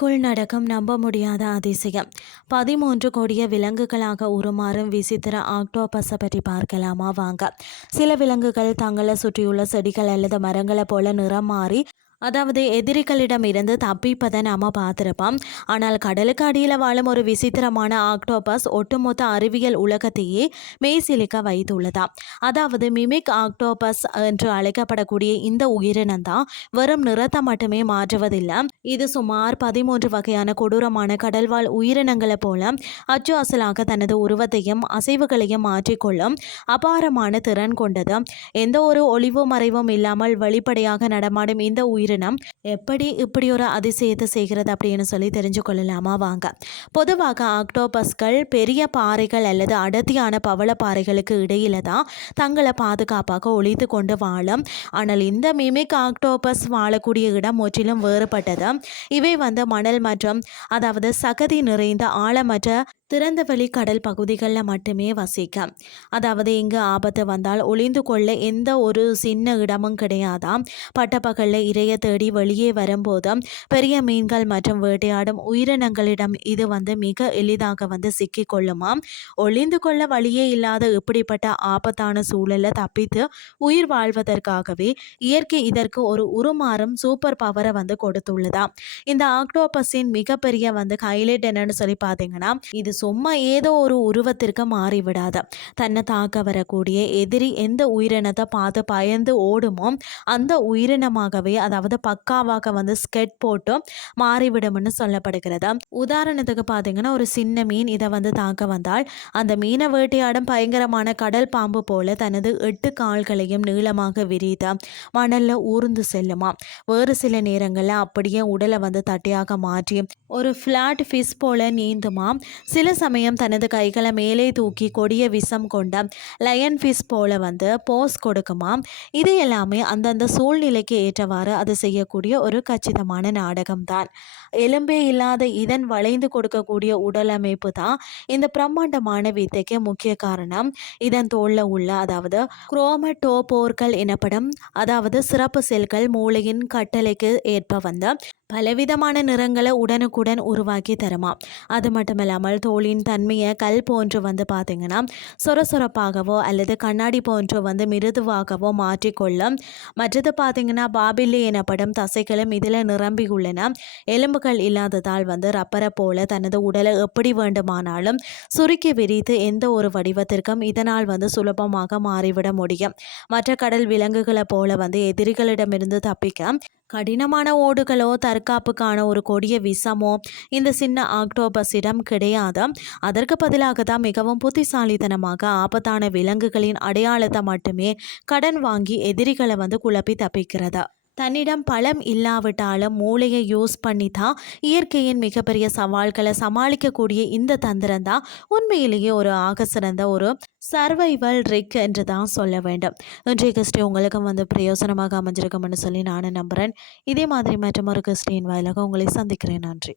கடலுக்குள் நடக்கும் நம்ப முடியாத அதிசயம். 13 கொடிய விலங்குகளாக உருமாறும் விசித்திர ஆக்டோபஸை பற்றி பார்க்கலாமா வாங்க. சில விலங்குகள் தங்களை சுற்றியுள்ள செடிகள் அல்லது மரங்களை போல நிறம் மாறி அதாவது எதிரிகளிடம் இருந்து தப்பிப்பதை நாம பார்த்துருப்போம். ஆனால் கடலுக்கு அடியில் வாழும் ஒரு விசித்திரமான ஆக்டோபஸ் ஒட்டுமொத்த அறிவியல் உலகத்தையே மெய்சிலிக்க வைத்துள்ளதா. அதாவது மிமிக் ஆக்டோபஸ் என்று அழைக்கப்படக்கூடிய இந்த உயிரினம் தான் வெறும் நிறத்தை மட்டுமே மாற்றுவதில்லை. இது சுமார் 13 வகையான கொடூரமான கடல்வாழ் உயிரினங்களை போல அச்சு அசலாக தனது உருவத்தையும் அசைவுகளையும் மாற்றிக்கொள்ளும் அபாரமான திறன் கொண்டது. எந்த ஒரு ஒளிவு மறைவும் இல்லாமல் வெளிப்படையாக நடமாடும் இந்த உயிரினம் எப்படி இப்படி ஒரு அதிசயத்தை செய்கிறது அப்படின்னு சொல்லி தெரிஞ்சு கொள்ளலாமா வாங்க. பொதுவாக ஆக்டோபஸ்கள் பெரிய பாறைகள் அல்லது அடர்த்தியான பவள பாறைகளுக்கு இடையில தான் தங்களை பாதுகாப்பாக ஒளித்து கொண்டு வாழும். ஆனால் இந்த மிமிக் ஆக்டோபஸ் வாழக்கூடிய இடம் முற்றிலும் வேறுபட்டது. இவை மணல் மற்றும் அதாவது சகதி நிறைந்த ஆழமற்ற திறந்தவெளி கடல் பகுதிகளில் மட்டுமே வசிக்கும். அதாவது இங்கு ஆபத்து வந்தால் ஒளிந்து கொள்ள எந்த ஒரு சின்ன இடமும் கிடையாதாம். பட்டப்பகலில் இரையை தேடி வெளியே வரும்போதும் பெரிய மீன்கள் மற்றும் வேட்டையாடும் உயிரினங்களிடம் இது மிக எளிதாக சிக்கிக் கொள்ளுமாம். ஒளிந்து கொள்ள வழியே இல்லாத இப்படிப்பட்ட ஆபத்தான சூழலை தப்பித்து உயிர் வாழ்வதற்காகவே இயற்கை இதற்கு ஒரு உருமாறும் சூப்பர் பவரை கொடுத்துள்ளதாம். இந்த ஆக்டோபஸின் மிகப்பெரிய ஹைலைட் என்னன்னு சொல்லி பார்த்தீங்கன்னா, இது சும்மா ஏதோ ஒரு உருவத்திற்கு மாறிவிடாது. தன்னை தாக்க வரக்கூடிய எதிரி எந்த உயிரினத்தை பார்த்து பயந்து ஓடுமோ அந்த உயிரினமாகவே அதாவது பக்காவாக ஸ்கெட் போட்டு மாறிவிடும்னு சொல்லப்படுகிறது. உதாரணத்துக்கு பார்த்தீங்கன்னா, ஒரு சின்ன மீன் இதை தாக்க வந்தால் அந்த மீனை வேட்டையாடும் பயங்கரமான கடல் பாம்பு போல தனது 8 கால்களையும் நீளமாக விரித்து மணல்ல ஊர்ந்து செல்லுமா. வேறு சில நேரங்களில் அப்படியே உடலை தட்டையாக மாற்றி ஒரு ஃபிளாட் ஃபிஷ் போல நீந்துமா. சில சமயம் தனது கைகளை மேலே தூக்கி கொடிய விஷம் கொண்ட லயன் ஃபிஷ் போல போஸ் கொடுக்குமா. இது எல்லாமே அந்தந்த சூழ்நிலைக்கு ஏற்றவாறு அது செய்யக்கூடிய ஒரு கச்சிதமான நாடகம்தான். எலும்பே இல்லாத இதன் வளைந்து கொடுக்கக்கூடிய உடலமைப்பு தான் இந்த பிரம்மாண்டமான வித்தைக்கு முக்கிய காரணம். இதன் தோல்ல உள்ள அதாவது குரோமட்டோபோர்கள் எனப்படும் அதாவது சிறப்பு செல்கள் மூளையின் கட்டளைக்கு ஏற்ப பலவிதமான நிறங்களை உடனுக்குடன் உருவாக்கி தருமா. அது மட்டுமில்லாமல் தோலின் தன்மையை கல் போன்று பார்த்தீங்கன்னா சொரசொரப்பாகவோ அல்லது கண்ணாடி போன்று மிருதுவாகவோ மாற்றிக்கொள்ளும். மற்றது பார்த்தீங்கன்னா பாபில்லி எனப்படும் தசைகளும் இதில் நிரம்பியுள்ளன. எலும்புகள் இல்லாததால் ரப்பரை போல தனது உடலை எப்படி வேண்டுமானாலும் சுருக்கி விரித்து எந்த ஒரு வடிவத்திற்கும் இதனால் சுலபமாக மாறிவிட முடியும். மற்ற கடல் விலங்குகளை போல எதிரிகளிடமிருந்து தப்பிக்க கடினமான ஓடுகளோ தற்காப்புக்கான ஒரு கொடிய விஷமோ இந்த சின்ன ஆக்டோபஸிடம் கிடையாது. அதற்கு பதிலாக தான் மிகவும் புத்திசாலித்தனமாக ஆபத்தான விலங்குகளின் அடையாளத்தை மட்டுமே கடன் வாங்கி எதிரிகளை குழப்பி தப்பிக்கிறது. தன்னிடம் பலம் இல்லாவிட்டாலும் மூளையை யூஸ் பண்ணி தான் இயற்கையின் மிகப்பெரிய சவால்களை சமாளிக்கக்கூடிய இந்த தந்திரம் தான் உண்மையிலேயே ஒரு ஆக சிறந்த ஒரு சர்வைவல் ட்ரிக் என்று தான் சொல்ல வேண்டும். இன்றைய கிறிஸ்டி உங்களுக்கு பிரயோசனமாக அமைஞ்சிருக்கும்னு சொல்லி நானும் நம்புகிறேன். இதே மாதிரி மற்றும் ஒரு கிறிஸ்டின் வாயிலாக உங்களை சந்திக்கிறேன். நன்றி.